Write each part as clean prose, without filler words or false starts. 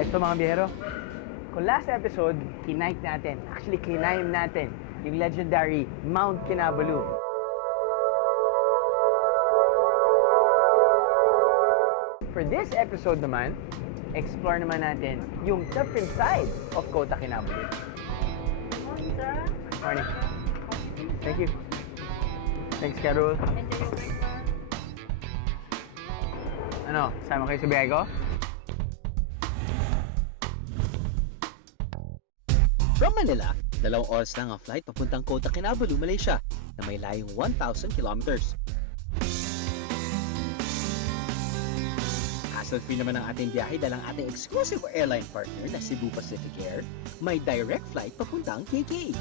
Ayos to mga biyahero. Kung last episode, kinike natin, actually kinime natin, yung legendary Mount Kinabalu. For this episode naman, explore naman natin yung different side of Kota Kinabalu. Morning, sir. Morning. Thank you. Thanks, Carol. Enjoy your breakfast. Ano, sama kayo sa biyahe ko? From Manila, 2 oras lang ang flight papuntang Kota Kinabalu, Malaysia na may layong 1,000 kilometers. Hassle-free naman ang ating biyahe dahil ang ating exclusive airline partner na Cebu Pacific Air may direct flight papuntang KK.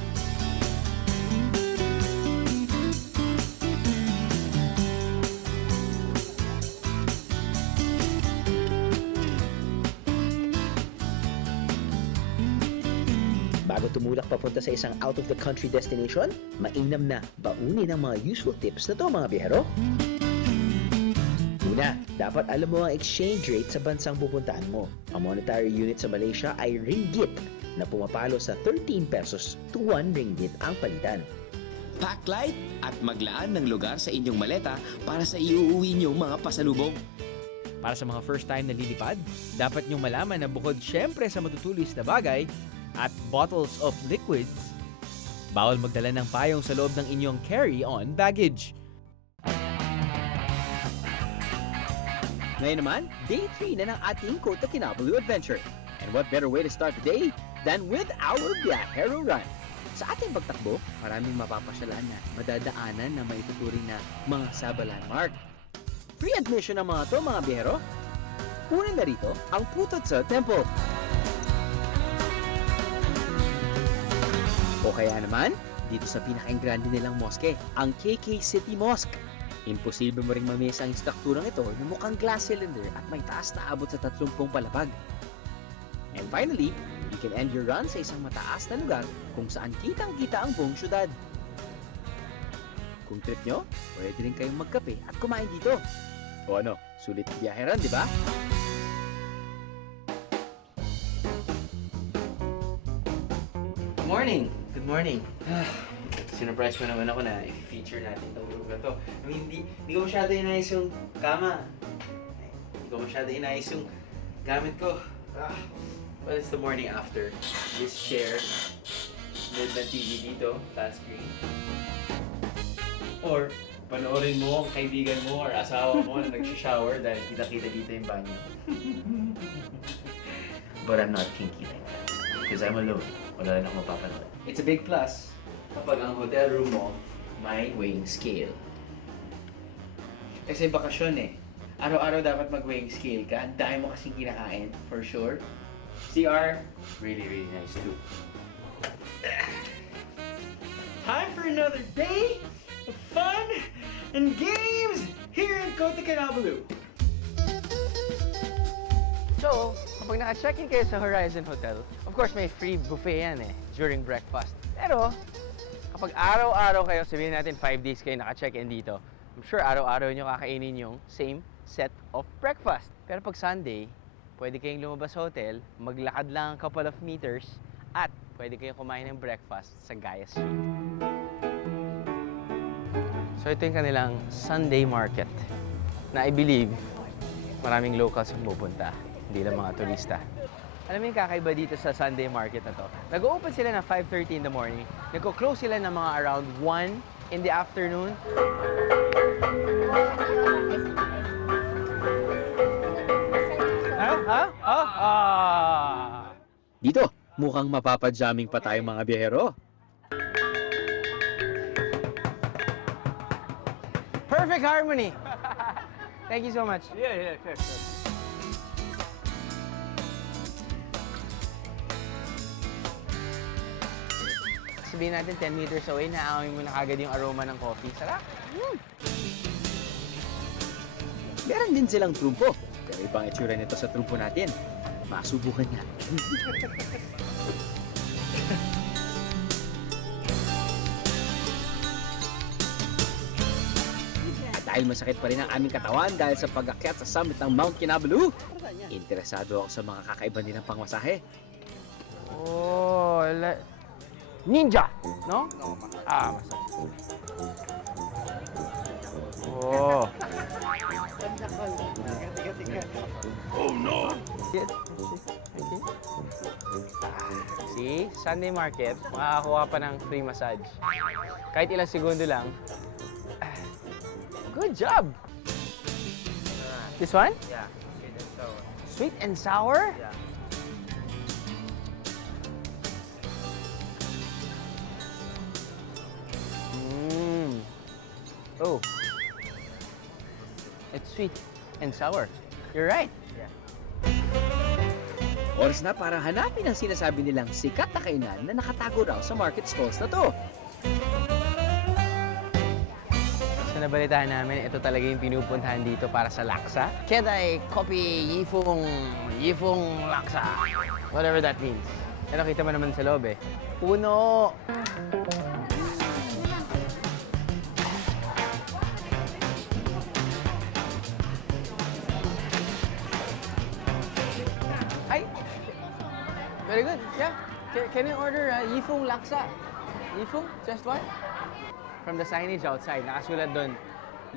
Bago tumulak papunta sa isang out-of-the-country destination, mainam na baunin ang mga useful tips na to mga biyahero. Una, dapat alam mo ang exchange rate sa bansang pupuntahan mo. Ang monetary unit sa Malaysia ay ringgit na pumapalo sa 13 pesos to 1 ringgit ang palitan. Pack light at maglaan ng lugar sa inyong maleta para sa iuuwi niyong mga pasalubong. Para sa mga first time na lilipad, dapat niyong malaman na bukod syempre sa matutulis na bagay at bottles of liquids, bawal magdala ng payong sa loob ng inyong carry-on baggage. Ngayon naman, day 3 na ng ating Kota Kinabalu adventure. And what better way to start the day than with our Biyahero Run? Sa ating pagtakbo, maraming mapapasyalan na madadaanan na may tuturing na mga Saba landmark. Free admission ang mga to mga biyahero. Una na rito, ang Putotsa Temple. O kaya naman, dito sa pinaka-grande nilang mosque, ang KK City Mosque. Imposible mo ring mamesa ang strukturang ito na mukhang glass cylinder at may taas na abot sa 30 palapag. And finally, you can end your run sa isang mataas na lugar kung saan kitang-kita ang buong syudad. Kung trip nyo, pwede rin kayong magkape at kumain dito. O ano, sulit biyaheran, di ba? Good morning! Good morning! Sinurprise mo naman ako na i-feature natin itong room na to. I mean, hindi ko masyado inayos yung kama. Hindi ko masyado inayos yung gamit ko. Well, it's the morning after. This chair, med na TV dito, touchscreen. Or, panoorin mo ang kaibigan mo or asawa mo na nag-shower dahil kita-kita dito yung banyo. But I'm not kinky like that. Because I'm alone. Wala rin akong mapapanood. It's a big plus kapag ang hotel room mo may weighing scale. Kasi bakasyon eh. Araw-araw dapat mag-weighing scale ka. Ang dami mo kasing kinakain, for sure. CR, really, really nice too. Time for another day of fun and games here in Kota Kinabalu. So, kapag naka-check-in kayo sa Horizon Hotel, of course may free buffet yan eh, during breakfast. Pero, kapag araw-araw kayo, sabihin natin 5 days kayo naka-check-in dito, I'm sure araw-araw nyo kakainin yung same set of breakfast. Pero pag Sunday, pwede kayong lumabas sa hotel, maglakad lang a couple of meters, at pwede kayong kumain ng breakfast sa Gaya Street. So ito yung kanilang Sunday market na I believe maraming locals ang pupunta, hindi lang mga turista. Alam mo yung kakaiba dito sa Sunday market na to? Nag-open sila ng 5:30 in the morning, nagko-close sila ng mga around 1 in the afternoon. Dito, mukhang mapapajamming pa tayong mga biyahero. Perfect harmony! Thank you so much. Yeah, sure. Sabihin natin 10 meters away, naaamoy mo na kagad yung aroma ng coffee. Sarap! Meron din silang trumpo. Pero ibang itsura nito sa trumpo natin. Masubukan nga. At Dahil masakit pa rin ang aming katawan dahil sa pag-akyat sa summit ng Mount Kinabalu, interesado ako sa mga kakaiba nilang pangmasahe. Oh, ninja, no? Ah, oh. Yes. Okay. See, Sunday market, makakakuha pa ng free massage. Kahit ilang segundo lang. Good job! This one? Yeah, sweet and sour. Sweet and sour? Yeah. Mmm. Oh. It's sweet and sour. You're right. Oras na para hanapin ang sinasabi nilang sikat na kainan na nakatago raw sa market stalls na to. So nabalitaan namin, ito talaga yung pinupuntahan dito para sa laksa. Kedai Kopi Yifung Laksa. Whatever that means. Pero kita mo naman sa loob eh. Puno! Hi! Very good, yeah. Can you order Yifung Laksa? Yifung? Just one? From the signage outside, nakasulat doon,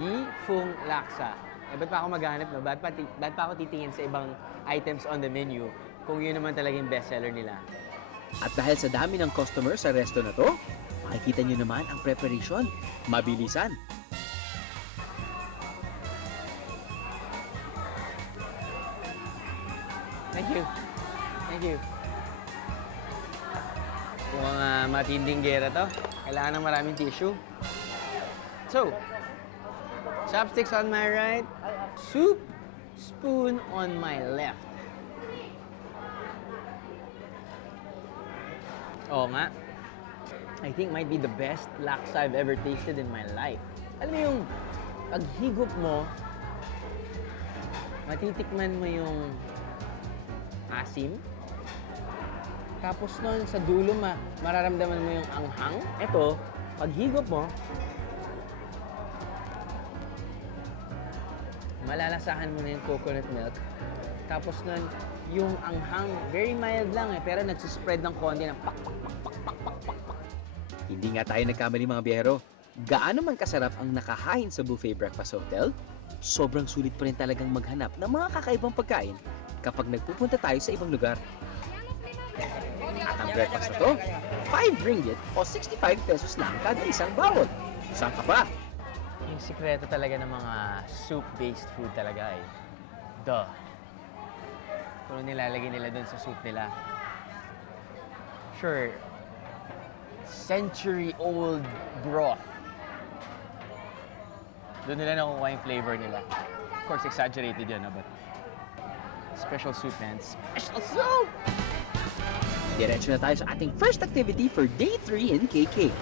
Yifung Laksa. Eh, ba't pa ako maghanap, no? Ba't pa ako titingin sa ibang items on the menu kung yun naman talaga yung bestseller nila? At dahil sa dami ng customer sa resto na to, makikita nyo naman ang preparation. Mabilisan. Thank you. Thank you. Kung matinding gera to, kailangan ng maraming tissue. So, chopsticks on my right, soup spoon on my left. Oo nga. I think might be the best laksa I've ever tasted in my life. Alam mo yung paghigop mo, matitikman mo yung asim. Tapos nun, sa dulo, mararamdaman mo yung anghang. Ito, paghigop mo, malalasahan mo na yung coconut milk. Tapos nun, yung anghang, very mild lang eh, pero nagsispread ng konti ng pak, pak, pak, pak, pak, pak, pak, pak. Hindi nga tayo nagkamali mga biyahero. Gaano man kasarap ang nakahain sa buffet breakfast hotel, sobrang sulit pa rin talagang maghanap ng mga kakaibang pagkain kapag nagpupunta tayo sa ibang lugar. At ang breakfast na to, 5 ringgit o 65 pesos lang kada isang bawal. Saan ka pa? Yung sikreto talaga ng mga soup-based food talaga eh. Duh. Kung ano nilalagay nila dun sa soup nila. Sure, century-old broth. Doon nila nakukuha yung flavor nila. Of course, exaggerated yun, but special soup, man. Special soup! Diretso na tayo sa ating first activity for day 3 in KK.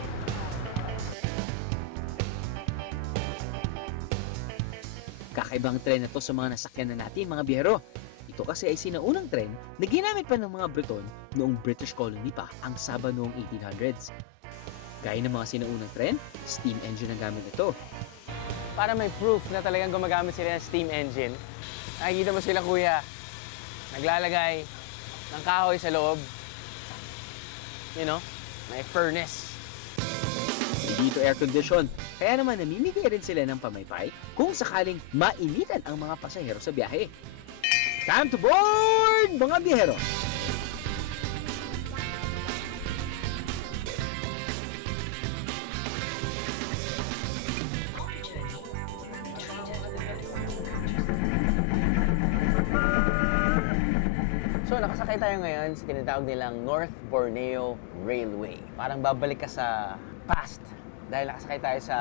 Kakaibang tren na to sa mga nasakyan na natin mga biyahero. Ito kasi ay sinaunang tren na ginamit pa ng mga Briton noong British colony pa ang Sabah noong 1800s. Gaya ng mga sinaunang tren, steam engine ang gamit nito. Para may proof na talagang gumagamit sila ng steam engine, nakikita mo sila kuya, naglalagay ng kahoy sa loob. You know, may furnace. Hindi ito air condition, kaya naman namimigay rin sila ng pamaypay kung sakaling mainitan ang mga pasahero sa biyahe. Time to board, mga biyahero! So, nakasakay tayo ngayon sa tinatawag nilang North Borneo Railway. Parang babalik ka sa past dahil nakasakay tayo sa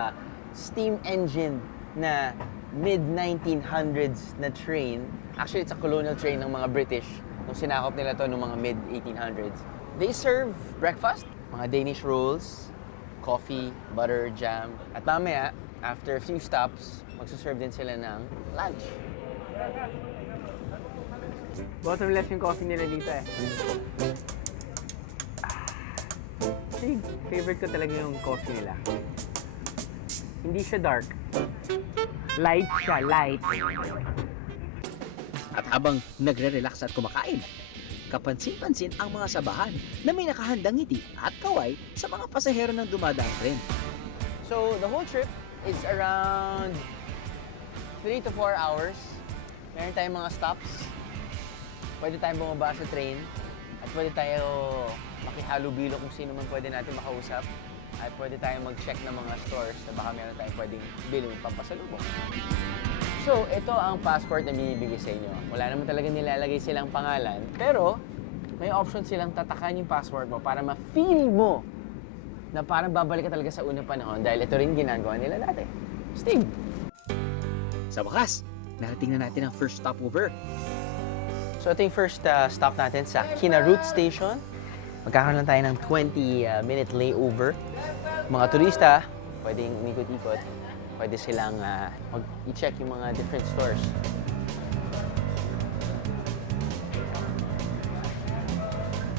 steam engine na mid-1900s na train. Actually, it's a colonial train ng mga British nung sinakop nila to noong mga mid-1800s. They serve breakfast, mga Danish rolls, coffee, butter, jam. At mamaya, after a few stops, magsaserve din sila ng lunch. Bottomless yung coffee nila dito eh. Favorite ko talaga yung coffee nila. Hindi siya dark. Light siya, light. At habang nagre-relax at kumakain, kapansin-pansin ang mga sabahan na may nakahandang ngiti at kaway sa mga pasahero ng dumadaang tren. So, the whole trip is around 3 to 4 hours. Meron tayong mga stops. Pwede tayong bumaba sa train. At pwede tayo makihalubilo kung sino man pwede natin makausap. At pwede tayong mag-check ng mga stores na baka meron tayong pwedeng bilhin pampasalubong. So, ito ang passport na binibigay sa inyo. Wala naman talaga nilalagay silang pangalan. Pero, may option silang tatakan yung passport mo para ma-feel mo na parang babalik ka talaga sa unang panahon dahil ito rin ginagawa nila dati. Stig! Sa wakas, narating na natin ang first stopover. So ito yung first stop natin sa Kinarut Station. Magkakaroon lang tayo ng 20-minute layover. Mga turista, pwedeng umikot-ikot. Pwede silang mag-i-check yung mga different stores.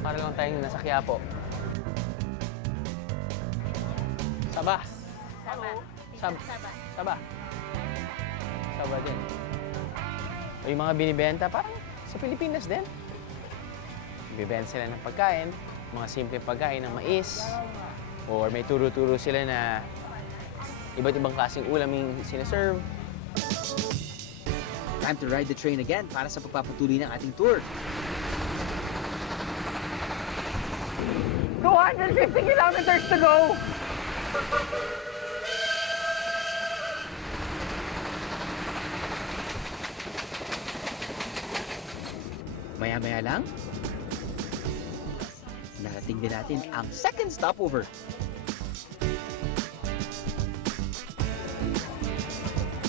Para lang tayong nasa Quiapo. Saba. Saba. Saba din. O yung mga binibenta, parang sa Pilipinas din. Bibenta sila ng pagkain, mga simpleng pagkain ng mais, or may turo-turo sila na iba't ibang klaseng ulam yung sinaserve. Time to ride the train again para sa pagpapatuloy ng ating tour. 250 kilometers to go! Maya-maya lang, narating din natin ang second stopover.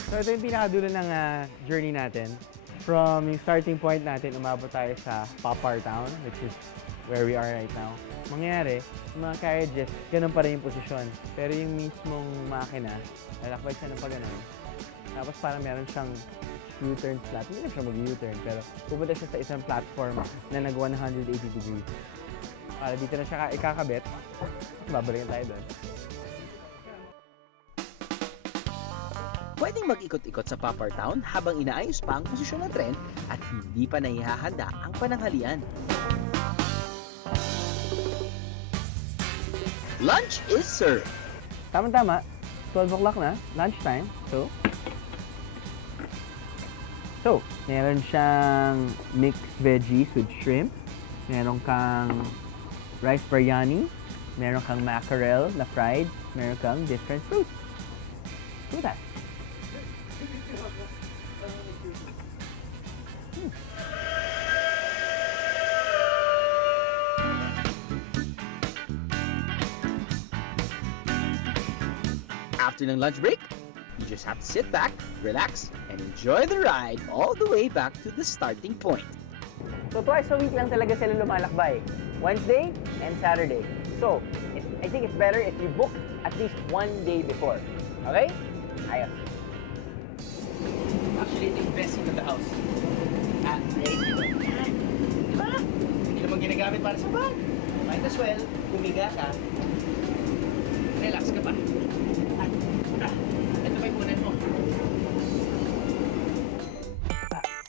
So ito yung pinakadulo ng journey natin. From yung starting point natin, umabot tayo sa Papar Town, which is where we are right now. Mangyari, yung mga carriages, ganun pa rin yung posisyon. Pero yung mismong makina, lalakbay siya ng pag-ganon. Tapos parang meron siyang U-turn flat. Hindi na siya mag-U-turn, pero pupunta siya sa isang platform na nag-180 degrees. Para dito na siya ikakabit, babalikan tayo doon. Pwedeng mag-ikot-ikot sa Papar Town habang inaayos pa ang posisyon ng tren at hindi pa naihahanda ang pananghalian. Lunch is served. Tama-tama, 12 o'clock na, lunchtime. So, meron siyang mixed veggies with shrimp. Meron kang rice biryani. Meron kang mackerel na fried. Meron kang different fruits. Do that. After ng lunch break, you just have to sit back, relax, and enjoy the ride all the way back to the starting point. So twice a week lang talaga sila lumalakbay. Wednesday and Saturday. So, I think it's better if you book at least one day before. Okay? Ayos. Actually, ito yung best seat of the house. Diba? Hindi naman ginagamit para sa van. Might as well, humiga ka, relax ka pa. Ito ba yung kunan mo?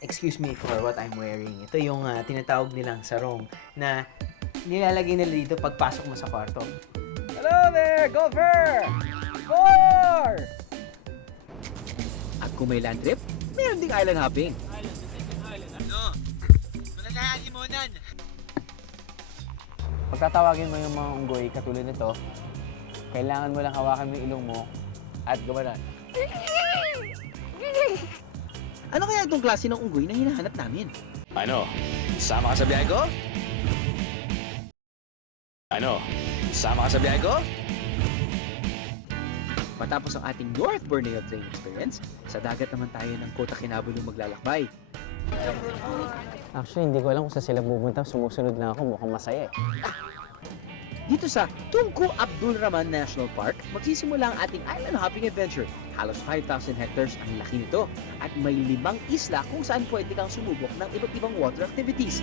Excuse me for what I'm wearing. Ito yung tinatawag nilang sarong na nilalagay nila dito pagpasok mo sa kwarto. Hello there, golfer! Score! At kung may land trip, meron ding island hopping. Pag tatawagin mo yung mga unggoy katulad nito, kailangan mo lang hawakan mo yung ilong mo at gumanon. Ano kaya itong klase ng unggoy na hinahanap namin? Ano? Sama ka sa biyahe ko? Ano? Sama ka sa biyahe ko? Matapos ang ating North Borneo train experience, sa dagat naman tayo ng Kota Kinabalu maglalakbay. Actually, hindi ko alam kung saan sila pupunta. Sumusunod lang ako. Mukhang masaya eh. Dito sa Tunku Abdul Rahman National Park, magsisimula ang ating island hopping adventure. Halos 5,000 hectares ang laki nito at may 5 isla kung saan pwede kang sumubok ng iba't ibang water activities.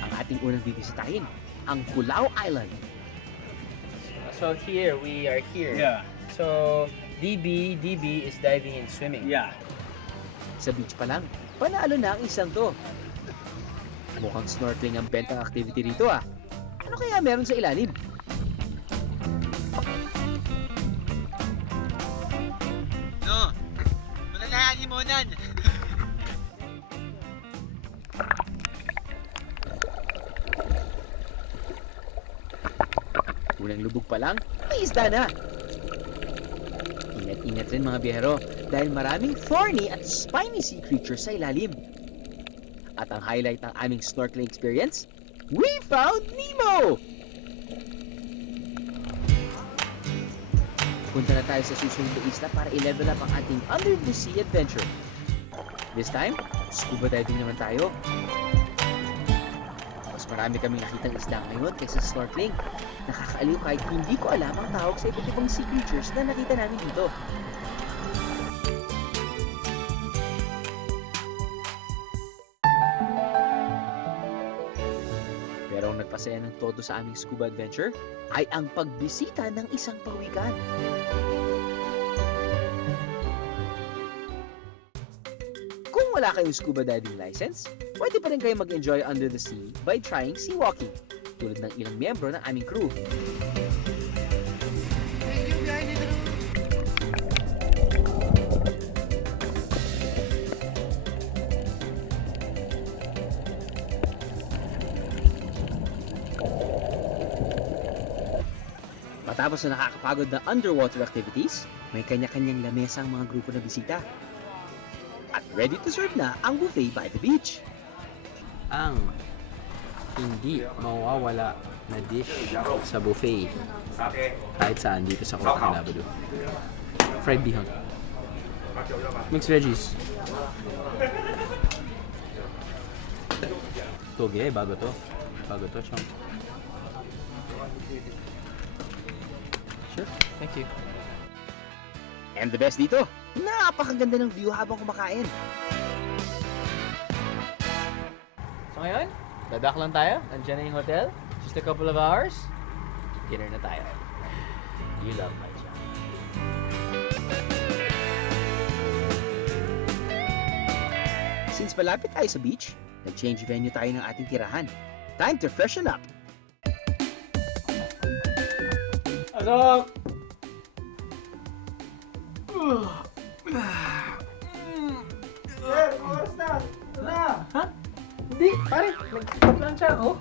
Ang ating unang bibisitahin ang Culao Island. So here, we are here. Yeah. So, DB is diving and swimming. Yeah. Sa beach pa lang, panalo na ang isang to. Mukhang snorkeling ang bentang activity rito ah. Ano kaya meron sa ilalim? No, mananahan limonan. Unang lubog pa lang, may isda na. Ingat-ingat rin mga biyahero dahil maraming thorny at spiny sea creatures sa ilalim. At ang highlight ng aming snorkeling experience, we found Nemo! Punta na tayo sa susunod na isla para i-level up ang ating under the sea adventure. This time, scuba diving naman tayo. Mas marami kaming nakitang isda ngayon kaysa sa snorkeling. Nakakaaliw kahit hindi ko alam ang tawag sa iba't ibang sea creatures na nakita namin dito. Pero ang nagpasaya ng todo sa aming scuba adventure ay ang pagbisita ng isang pawikan. Kung wala kayong scuba diving license, pwede pa rin kayo mag-enjoy under the sea by trying sea walking, tulad ng ilang miyembro ng aming crew. Matapos na nakakapagod na underwater activities, may kanya-kanyang lamesa ang mga grupo na bisita. At ready to serve na ang buffet by the beach. Ang hindi mawawala na dish sa buffet kahit saan dito sa Kota Kinabalu. Fried bihon. Mixed veggies. Toge, bago to. Bago to, chong. Sure, thank you. And the best dito, napakaganda ng view habang kumakain. So ngayon, dadak lang tayo. Andiyan na yung hotel. Just a couple of hours. Dinner na tayo. You love my job. Since malapit tayo sa beach, nag-change venue tayo ng ating tirahan. Time to freshen up. Asok! Sir, oras na. Na. Ha? Hindi, pare. Nagpa-plancha ako.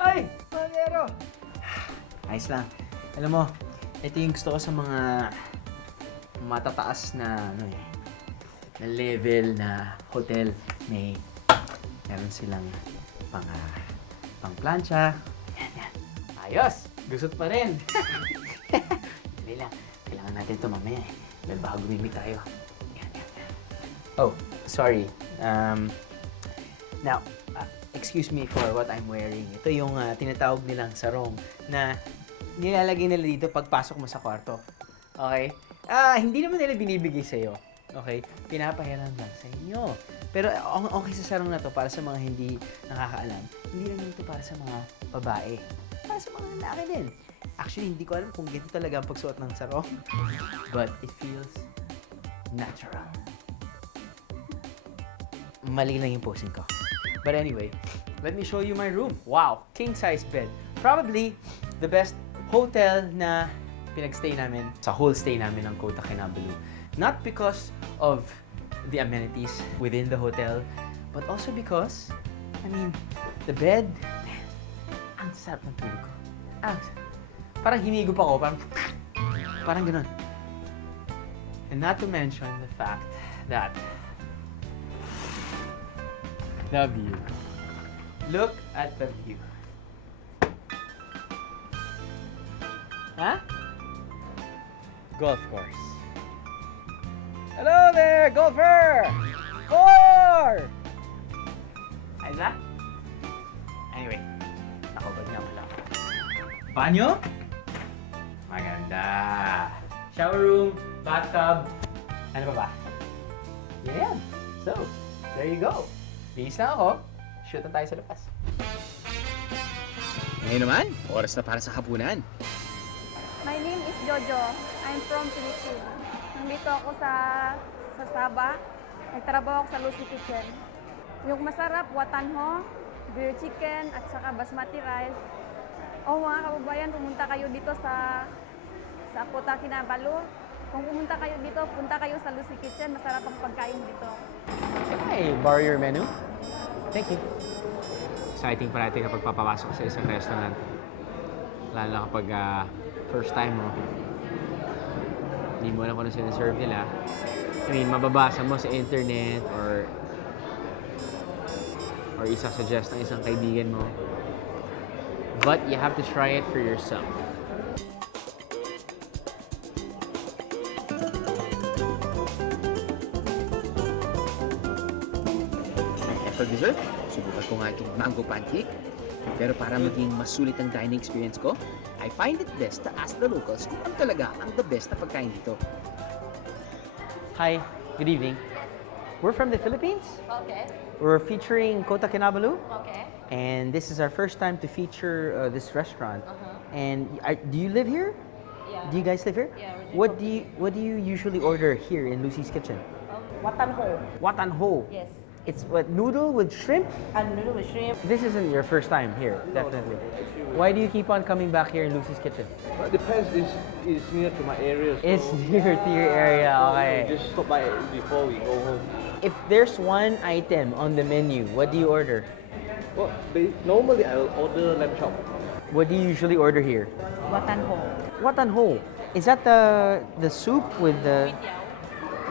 Ay! Panero! Ayos lang. Alam mo, ito yung gusto ko sa mga matataas na, na level na hotel. Meron silang pang plancha. Yan. Ayos! Gusot pa rin. Dali lang. Kailangan natin ito mamaya eh. Dahil baka gumimik tayo. Yan. Oh, sorry. Now, excuse me for what I'm wearing. Ito yung tinatawag nilang sarong na nilalagay nila dito pagpasok mo sa kwarto. Okay? Hindi naman nila binibigay sa'yo. Okay? Pinapahiram lang sa inyo. Pero okay sa sarong na to para sa mga hindi nakakaalam. Hindi naman ito para sa mga babae. Para sa mga lalaki din. Actually, hindi ko alam kung ganito talaga ang pagsuot ng sarong. But it feels natural. Mali lang yung posing ko. But anyway, let me show you my room. Wow, king-size bed. Probably the best hotel na pinagstay namin sa whole stay namin ng Kota Kinabalu. Not because of the amenities within the hotel, but also because, the bed, man, ang sarap ng tulog ko. Parang hinigop ako, parang ganun. And not to mention the fact that the view. Look at the view. Huh? Golf course. Hello there, golfer! Four! Ayos na? Anyway, nakabag na wala. Banyo? Maganda. Shower room, bathtub. Ano pa ba? Yan. So, there you go. Bihis na ako. Shoot na tayo sa labas. Ngayon naman, oras na para sa hapunan. My name is Jojo. I'm from Philippines. Nandito ako sa Sabah. Nagtrabaho ako sa Lucy Kitchen. Yung masarap, watanho, beer chicken, at saka basmati rice. O mga kababayan, pumunta kayo dito sa Kota Kinabalu. Kung pumunta kayo dito, punta kayo sa Lucy Kitchen. Masarap ang pagkain dito. Hey, borrow your menu? Thank you. Exciting parati kapag papapasok sa isang restaurant. Lalo na kapag first time mo. Hindi mo alam kung ano sinaserve nila. I mean, mababasa mo sa internet or isa-suggest ng isang kaibigan mo. But you have to try it for yourself. For dessert, subukan ko nga itong mango pancake. Pero para maging mas sulit ang dining experience ko, I find it best to ask the locals kung ano talaga ang the best na pagkain dito. Hi, good evening. We're from the Philippines. Okay. We're featuring Kota Kinabalu. Okay. And this is our first time to feature this restaurant. And do you live here? Yeah. Do you guys live here? Yeah, What do you usually order here in Lucy's Kitchen? Watanho. Watanho. Yes. It's what, noodle with shrimp? And noodle with shrimp. This isn't your first time here, definitely. Why do you keep on coming back here in Lucy's Kitchen? Well, it depends. It's near to my area. So It's near to your area, okay. just stop by before we go home. If there's one item on the menu, what do you order? Well, normally I'll order lamb chop. What do you usually order here? Watanho. Watanho. Is that the soup with the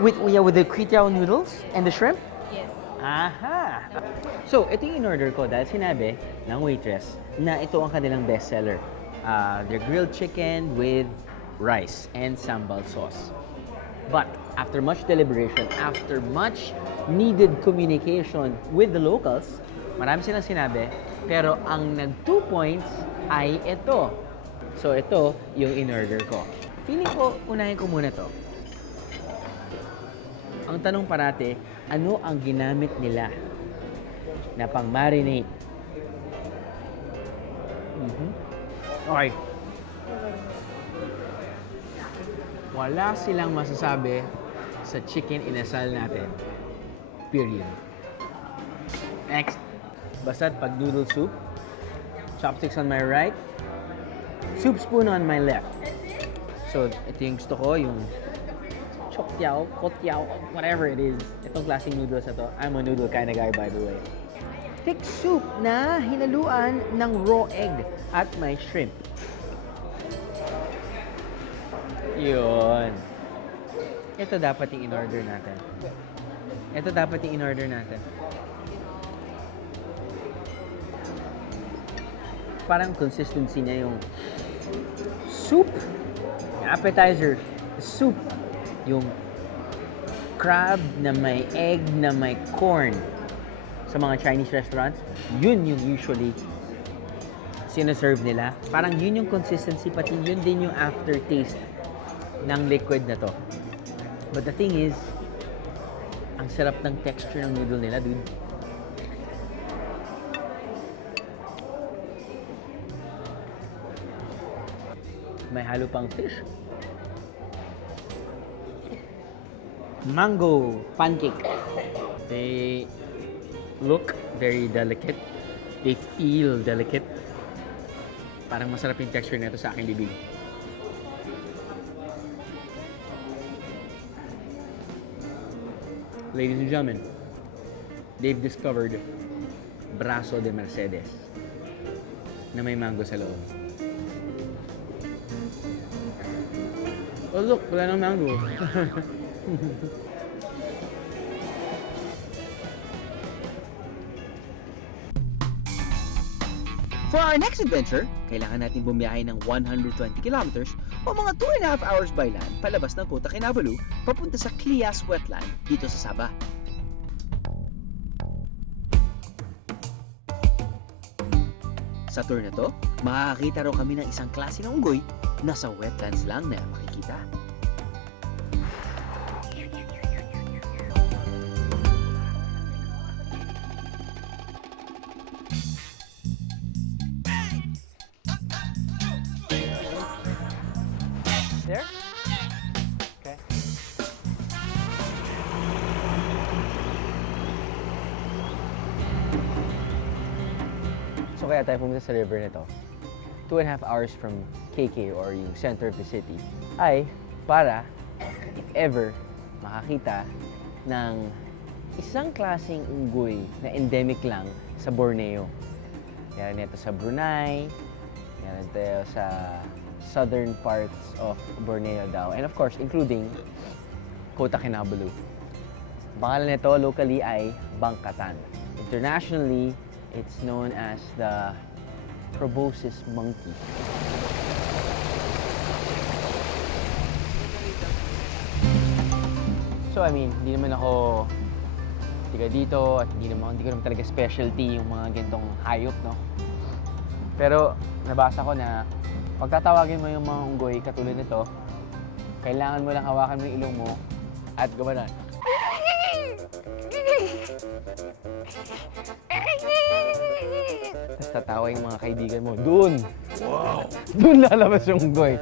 with the kwitiao noodles and the shrimp? Yes. Aha! So, ito yung in-order ko dahil sinabi ng waitress na ito ang kanilang bestseller. Their grilled chicken with rice and sambal sauce. But, after much deliberation, after much needed communication with the locals, marami silang sinabi, pero ang nag 2 points ay ito. So, ito yung in-order ko. Feeling ko, unahin ko muna to. Ang tanong parati, ano ang ginamit nila na pang-marinate? Okay. Wala silang masasabi sa chicken inasal natin. Period. Next. Basta't pag noodle soup. Chopsticks on my right. Soup spoon on my left. So, ito yung gusto ko, yung choktiao, kotiao, whatever it is. Itong klaseng noodles na to. I'm a noodle kind of guy, by the way. Thick soup na hinaluan ng raw egg at may shrimp. Yun. Ito dapat yung in-order natin. Ito dapat yung in-order natin. Parang consistency niya yung soup, yung appetizer, soup, yung crab na may egg na may corn sa mga Chinese restaurants, yun yung usually sinaserve nila. Parang yun yung consistency, pati yun din yung aftertaste ng liquid na to. But the thing is, ang sarap ng texture ng noodle nila, dude. May halo pang fish. Mango pancake. They look very delicate. They feel delicate. Parang masarap yung texture nito sa aking bibig. Ladies and gentlemen, they've discovered Brazo de Mercedes na may mango sa loob. Oh look, wala nang mango. For our next adventure, kailangan natin bumiyahe ng 120 kilometers o mga 2.5 hours by land palabas ng Kota Kinabalu papunta sa Clias Wetland dito sa Sabah. Sa tour na to, makakakita raw kami ng isang klase ng unggoy na sa wetlands lang na makikita. There? Okay. So kaya tayo pumunta sa river nito. 2.5 hours from KK or yung center of the city ay para if ever makakita ng isang klaseng unggoy na endemic lang sa Borneo. Meron nito sa Brunei, meron tayo sa southern parts of Borneo daw. And of course, including Kota Kinabalu. Pangalan nito locally ay Bangkatan. Internationally, it's known as the proboscis monkey. So I mean, hindi naman ako tiga dito at hindi ko naman talaga specialty yung mga gantong hayop, no? Pero nabasa ko na pagtatawagin mo yung mga unggoy katulad nito, kailangan mo lang hawakan mo yung ilong mo at gumanon. Tapos tatawa yung mga kaibigan mo. Doon! Wow! Doon lalabas yung unggoy.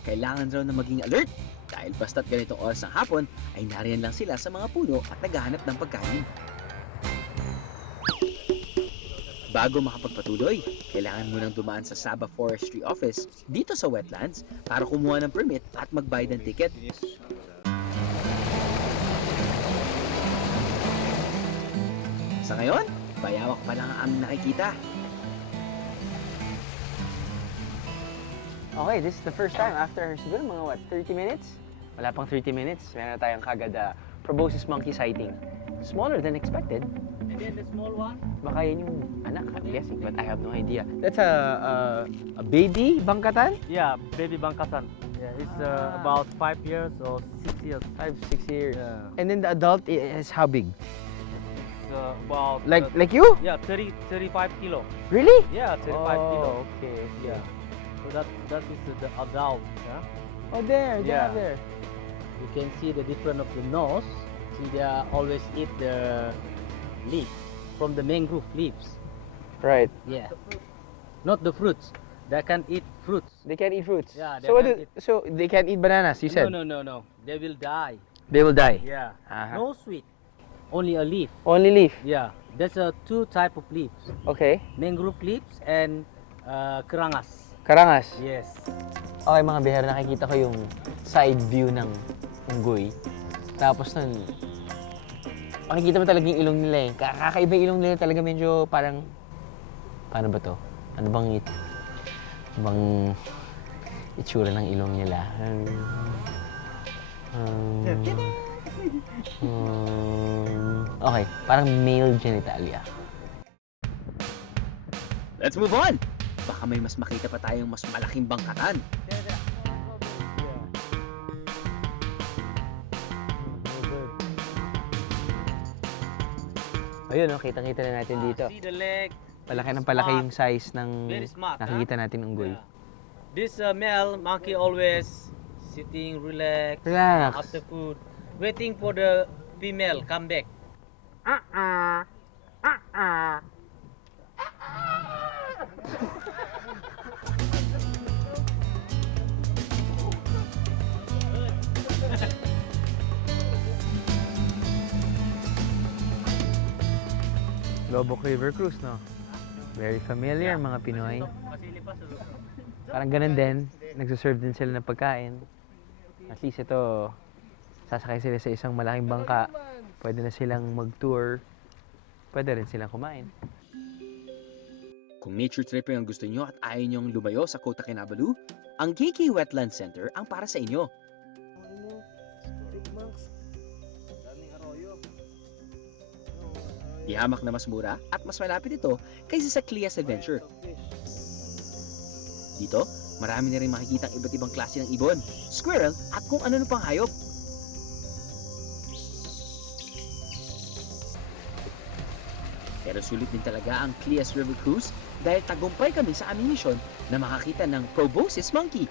Kailangan raw na maging alert dahil basta't ganitong oras ng hapon ay nariyan lang sila sa mga puno at naghahanap ng pagkain. Bago makapagpatuloy, kailangan mo nang dumaan sa Sabah Forestry Office dito sa wetlands para kumuha ng permit at magbayad ng ticket. Sa ngayon, bayawak pa lang ang nakikita. Okay, this is the first time after siguro mga what, 30 minutes? Wala pang 30 minutes. Meron na tayong kagad proboscis monkey sighting. Smaller than expected. And then the small one? Baka yun yung anak, I'm guessing, but I have no idea. That's a baby bangkatan? Yeah, baby Bangkatan. Yeah, it's about 5 years or 6 years. 5, 6 years. Yeah. And then the adult is how big? It's about Like you? yeah, 35 kilo. Really? Yeah, 35 kilo. Okay. Yeah. So that is the adult. Yeah. Oh, there, Yeah. there. You can see the difference of the nose. See, they always eat the leaf from the mangrove leaves. Right. Yeah. Not the fruits. They can eat fruits. They can't eat fruits. Yeah, they So can't so they can't eat bananas, you said? No. They will die. They will die. Yeah. Uh-huh. No sweet. Only a leaf. Only leaf. Yeah. There's two type of leaves. Okay. Mangrove leaves and kerangas. Karangas. Yes. Okay mga bihar, nakikita ko yung side view ng unggoy. Tapos nun, makikita mo talaga yung ilong nila eh. Kakaiba yung ilong nila talaga medyo parang, paano ba to? Ano bang itsura ng ilong nila? Okay, parang male genitalia. Let's move on! Baka may mas makita pa tayong mas malaking bangkatan. Ayun, no, kitang-kita na natin dito. See the leg. Palaki ng palaki yung size ng Very smart, nakikita natin unggoy. Yeah. This male monkey always sitting relaxed Relax. after food, waiting for the female come back. Lobok River Cruise, no? Very familiar, mga Pinoy. Parang ganun din, nagsaserve din sila ng pagkain. At least ito, sasakay sila sa isang malaking bangka. Pwede na silang mag-tour. Pwede rin silang kumain. Kung nature tripping ang gusto nyo at ayaw nyong lumayo sa Kota Kinabalu, ang KK Wetland Center ang para sa inyo. Ihamak na mas mura at mas malapit ito kaysa sa Clias Adventure. Dito, marami na rin makikitang iba't ibang klase ng ibon, squirrel at kung ano pang hayop. Pero sulit din talaga ang Clias River Cruise dahil tagumpay kami sa aming misyon na makakita ng proboscis monkey.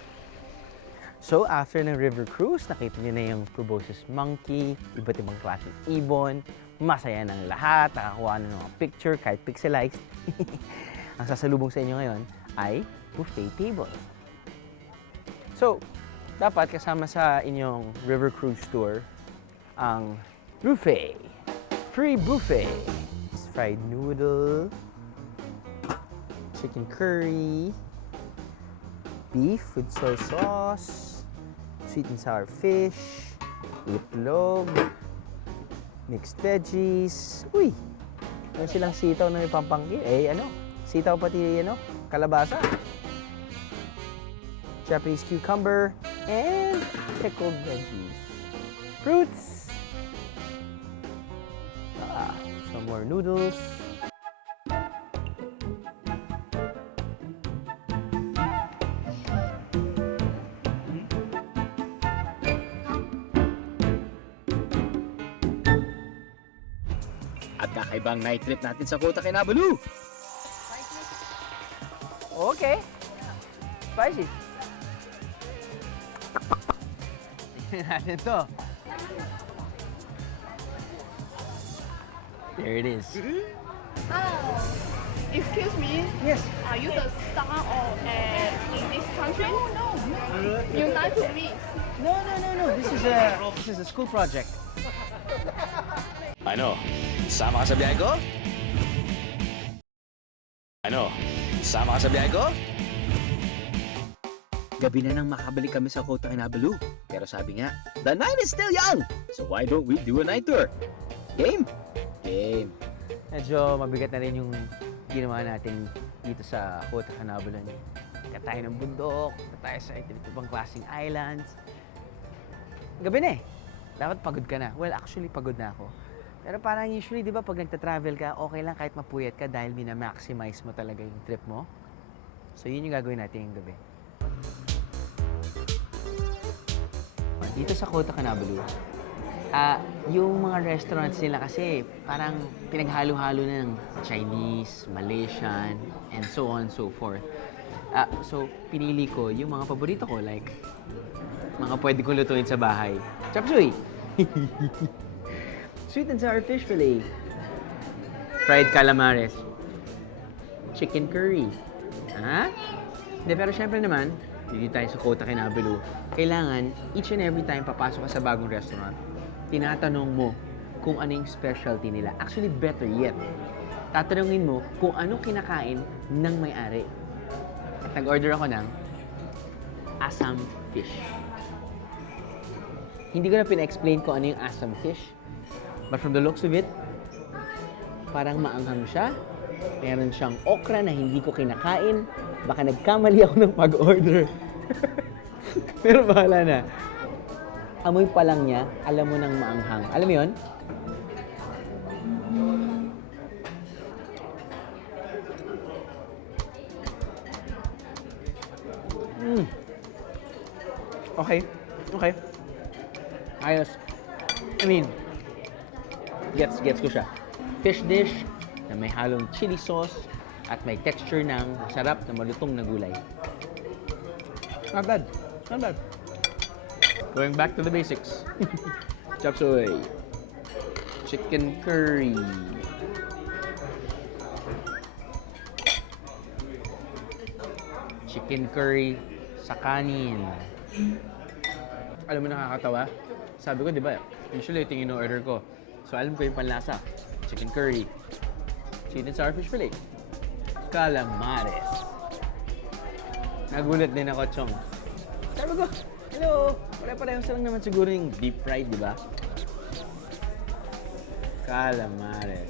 So, after ng river cruise, nakita niyo na yung proboscis monkey, iba't ibang klaseng ibon, masaya ng lahat, nakakuha ng mga picture kahit pixelized. Ang sasalubong sa inyo ngayon ay buffet table. So, dapat kasama sa inyong river cruise tour ang buffet. Free buffet. Fried noodle, chicken curry, beef with soy sauce, sweet and sour fish, itlog, mixed veggies. Uy! Meron silang sitaw na may pampanggi. Sitaw pati, kalabasa. Japanese cucumber, and pickled veggies. Fruits! Some more noodles. At kakaibang night trip natin sa Kota Kinabalu. Okay. Spicy. Tingnan natin to. There it is. Excuse me. Yes. Are you the star of in this country? No. You lie to me. No. This is a school project. Ano? Sama ka sa biyahe ko? Ano? Sama ka sa biyahe ko? Gabi na nang makabalik kami sa Kota Kinabalu. Pero sabi nga, the night is still young! So why don't we do a night tour? Game? Game. Medyo mabigat na rin yung ginawa natin dito sa Kota Kinabalu. Ikat tayo ng bundok, ikat tayo sa ibang klaseng islands. Gabi na eh. Dapat pagod ka na. Well, actually, pagod na ako. Pero parang usually, di ba, pag nagta-travel ka, okay lang kahit mapuyat ka dahil minamaximize mo talaga yung trip mo. So, yun yung gagawin natin yung gabi. Dito sa Kota Kinabalu, yung mga restaurants nila kasi parang pinaghalo-halo na ng Chinese, Malaysian, and so on and so forth. So, pinili ko yung mga paborito ko, like mga pwede kong lutuin sa bahay. Chop suey! Sweet and sour fish fillet. Fried calamares. Chicken curry. Hindi, pero syempre naman, dito tayo sa Kota Kinabalu, kailangan each and every time papasok ka sa bagong restaurant, tinatanong mo kung ano yung specialty nila. Actually, better yet, tatanungin mo kung anong kinakain ng may-ari. At nag-order ako ng Assam fish. Hindi ko na pina-explain kung ano yung Assam fish. But from the looks of it, parang maanghang siya. Meron siyang okra na hindi ko kinakain. Baka nagkamali ako ng pag-order. Pero bahala na. Amoy pa lang niya, alam mo nang maanghang. Alam mo yun? Okay. Ayos. I mean, gets ko siya. Fish dish na may halong chili sauce at may texture ng masarap na malutong na gulay. Not bad. Going back to the basics. Chop suey. Chicken curry. Chicken curry sa kanin. Alam mo nakakatawa? Sabi ko, di ba, usually ito yung in-order ko. So, alam ko yung panlasa. Chicken curry. Sweet and sour fish fillet. Calamares. Nagulat din ako, Chong. Sabi ko, hello, pare-pareho lang naman siguro yung deep fried, di ba? Calamares.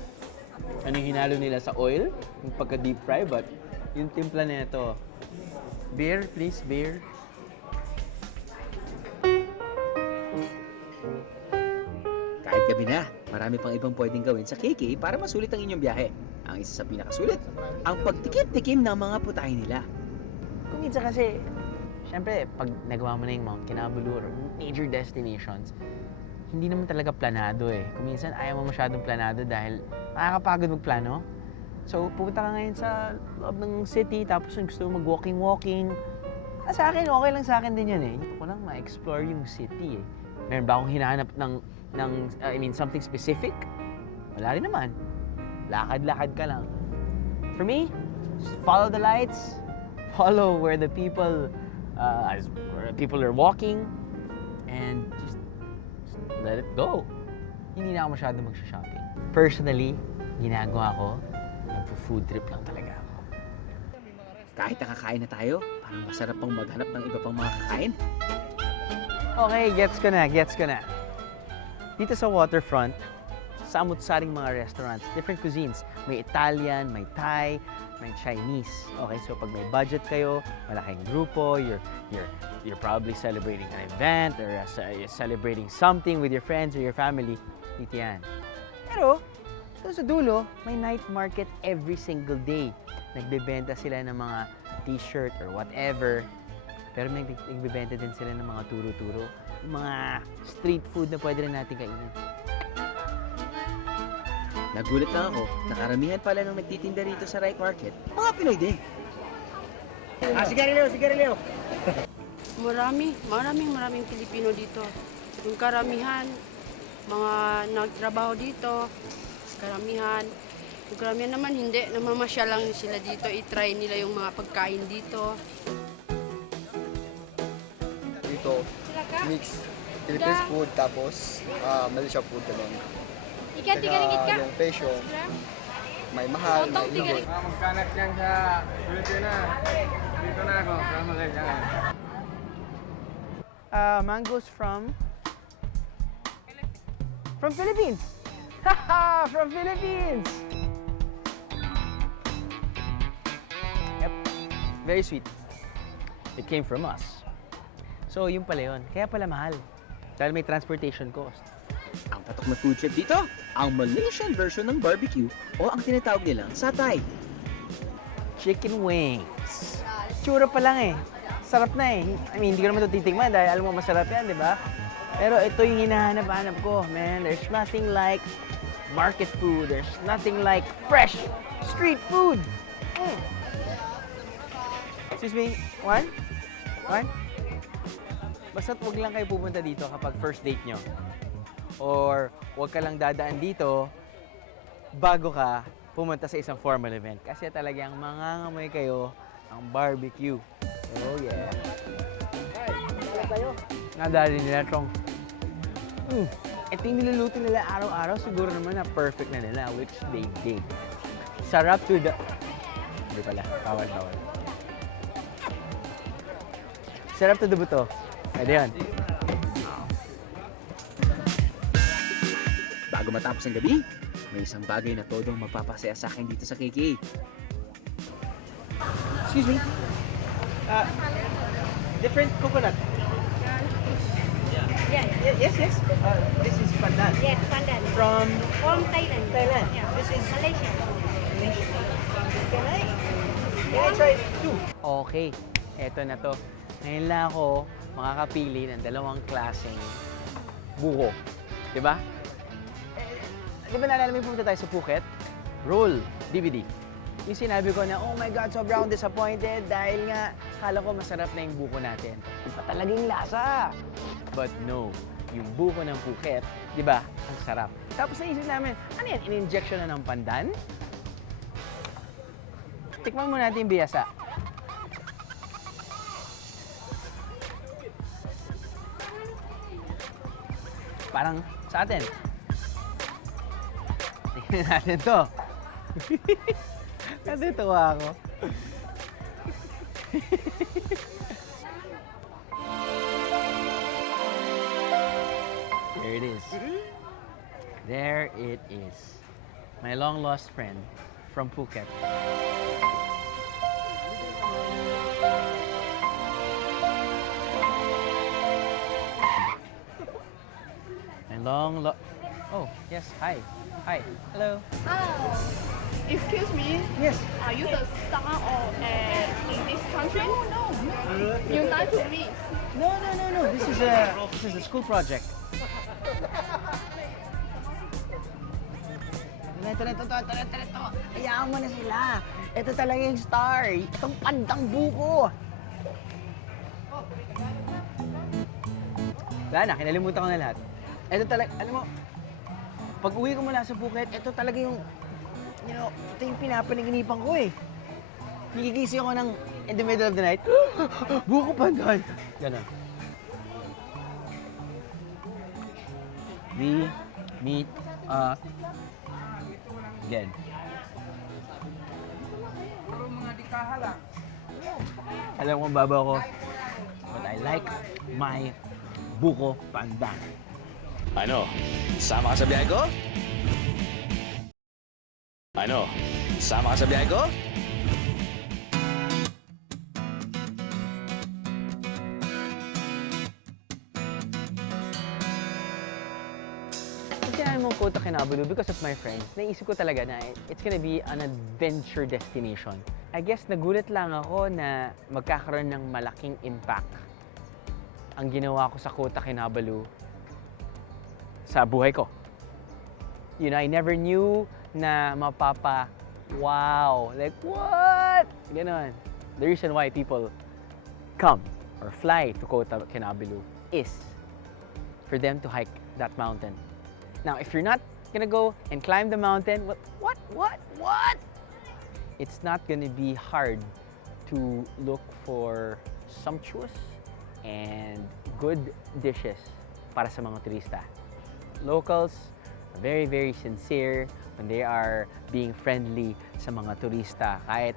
Ano yung hinalo nila sa oil? Yung pagka-deep fry, but yung timpla nito. Beer, please, beer. Kahit gabi na, marami pang ibang pwedeng gawin sa KK para masulit ang inyong biyahe. Ang isa sa pinakasulit, ang pagtikim-tikim ng mga putahe nila. Kung minsan kasi, syempre, pag nagawa mo na yung Mount Kinabalu or major destinations, hindi naman talaga planado eh. Kung minsan, ayaw mo masyadong planado dahil nakakapagod magplano. So, pupunta ka ngayon sa loob ng city, tapos gusto mo mag-walking. Sa akin, okay lang sa akin din yun eh. Gusto ko lang ma-explore yung city eh. Meron ba akong hinahanap ng something specific? Wala rin naman. Lakad-lakad ka lang. For me, just follow the lights, follow where the people are walking, and just let it go. Hindi na ako masyado mag-shopping. Personally, ginagawa ko, nagpo-food trip lang talaga ako. Kahit nakakain na tayo, parang masarap pang maghanap ng iba pang mga kakain. Okay, gets ko na. Dito sa waterfront, samut-saring mga restaurants, different cuisines. May Italian, may Thai, may Chinese. Okay, so pag may budget kayo, malaking grupo, you're probably celebrating an event or you're celebrating something with your friends or your family, dito yan. Pero, doon sa dulo, may night market every single day. Nagbebenta sila ng mga t-shirt or whatever. Pero may nagbebenta din sila ng mga turo-turo. Mga street food na pwede rin natin kainin. Nagulat lang ako, nakaramihan pala nung nagtitinda rito sa night market, mga Pinoy din. Sigarilyo! Maraming Pilipino dito. Yung karamihan, mga nagtrabaho dito, karamihan. Yung karamihan naman hindi, namamasya lang sila dito, i-try nila yung mga pagkain dito. Dito, mix Philippines food tapos Malaysia food naman. Yung presyo, may mahal, may libre. Magkanak yan sa Pilipinas. Dito na ako, sa Malaysia. Mangoes from Philippines. Haha, from Philippines. Yep, very sweet. It came from us. So, yun pala yun. Kaya pala mahal. Dahil may transportation cost. Ang patok na food trip dito, ang Malaysian version ng barbecue o ang tinatawag nilang satay. Chicken wings. Tsura pa lang eh. Sarap na eh. I mean, hindi ko naman ito titigman dahil alam mo masarap yan, di ba? Pero ito yung hinahanap-hanap ko, man. There's nothing like market food. There's nothing like fresh street food. Excuse me, one? Basta't wag lang kayo pupunta dito kapag first date nyo. Or wag ka lang dadaan dito bago ka pumunta sa isang formal event. Kasi talagang mangangamoy kayo ang barbecue. Oh yeah. Nadali nila itong ito yung niluluto nila araw-araw. Siguro naman na perfect na nila, which they did. Sarap to the... Hindi pala, bawal. Sarap to the buto. Pwede yan. Bago matapos ang gabi, may isang bagay na todong magpapasaya sa akin dito sa KK. Excuse me. Different coconut. Yes. This is pandan. Yes, pandan. From From Thailand. Thailand. Yeah. This is Malaysia. Can I try two? Okay. Eto na to. Ngayon lang ako makakapili ng dalawang klaseng buko. Diba? Di ba naalala mo yung pumunta tayo sa Phuket? Roll DVD. Yung sinabi ko na, oh my God, sobrang disappointed dahil nga kala ko masarap na yung buko natin. Iba talagang lasa. But no, yung buko ng Phuket, di ba, ang sarap. Tapos naisip namin, ano yan, in-injection na ng pandan? Tikman mo natin yung biyasa. Parang sa atin. Tingnan natin to. Natutuwa ako. There it is. There it is. My long-lost friend from Phuket. Oh, yes. Hi. Hello. Excuse me, Yes. are you the star or in this country? No. You lie to me. No. This is a school project. Ito. Hayaan mo na sila. Ito talaga yung star. Itong pandang buko. Wala na, kinalimutan ko na lahat. Ito talaga, alam mo, Pag uwi ko mula sa Phuket, ito talaga yung, ito yung pinapanaginipan ko eh. Nagigising ako ng in the middle of the night, buko pandan. Ganon. We meet again. Alam ko baba ko, but I like my buko pandan. Ano? Sama ka sa biyahe ko? Ano? Sama ka sa biyahe ko? Kung sinabi mong Kota Kinabalu, because of my friends, naisip ko talaga na it's gonna be an adventure destination. I guess nagulat lang ako na magkakaroon ng malaking impact ang ginawa ko sa Kota Kinabalu sa buhay ko. You know, I never knew na wow, like what? Ganon. The reason why people come or fly to Kota Kinabalu is for them to hike that mountain. Now, if you're not gonna go and climb the mountain, what? It's not gonna be hard to look for sumptuous and good dishes para sa mga turista. Locals are very, very sincere when they are being friendly sa mga turista. Kahit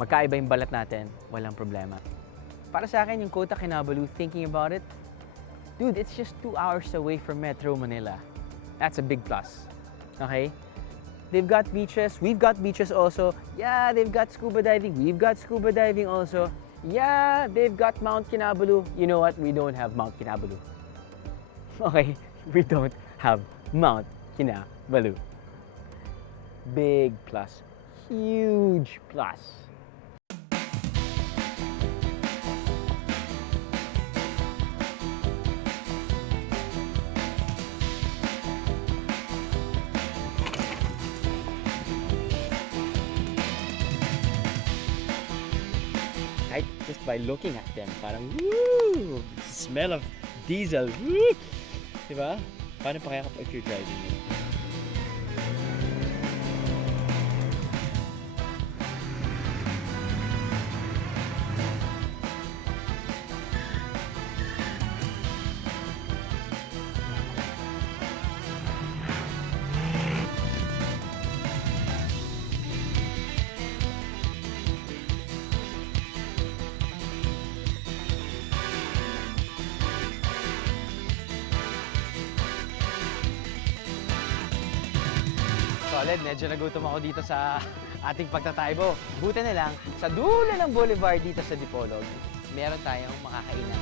magkaiba yung balat natin, walang problema. Para sa akin, yung Kota Kinabalu, thinking about it, dude, it's just 2 hours away from Metro Manila. That's a big plus. Okay? They've got beaches. We've got beaches also. Yeah, they've got scuba diving. We've got scuba diving also. Yeah, they've got Mount Kinabalu. You know what? We don't have Mount Kinabalu. Okay? We don't have Mount Kinabalu. Big plus. Huge plus. Right? Just by looking at them, parang woo! Smell of diesel. Woo! Diba? Paano pa kaya if you're driving it? Solid, medyo nagutom ako dito sa ating pagtataybo. Buti na lang, sa dulo ng boulevard dito sa Dipolog, meron tayong makakainan.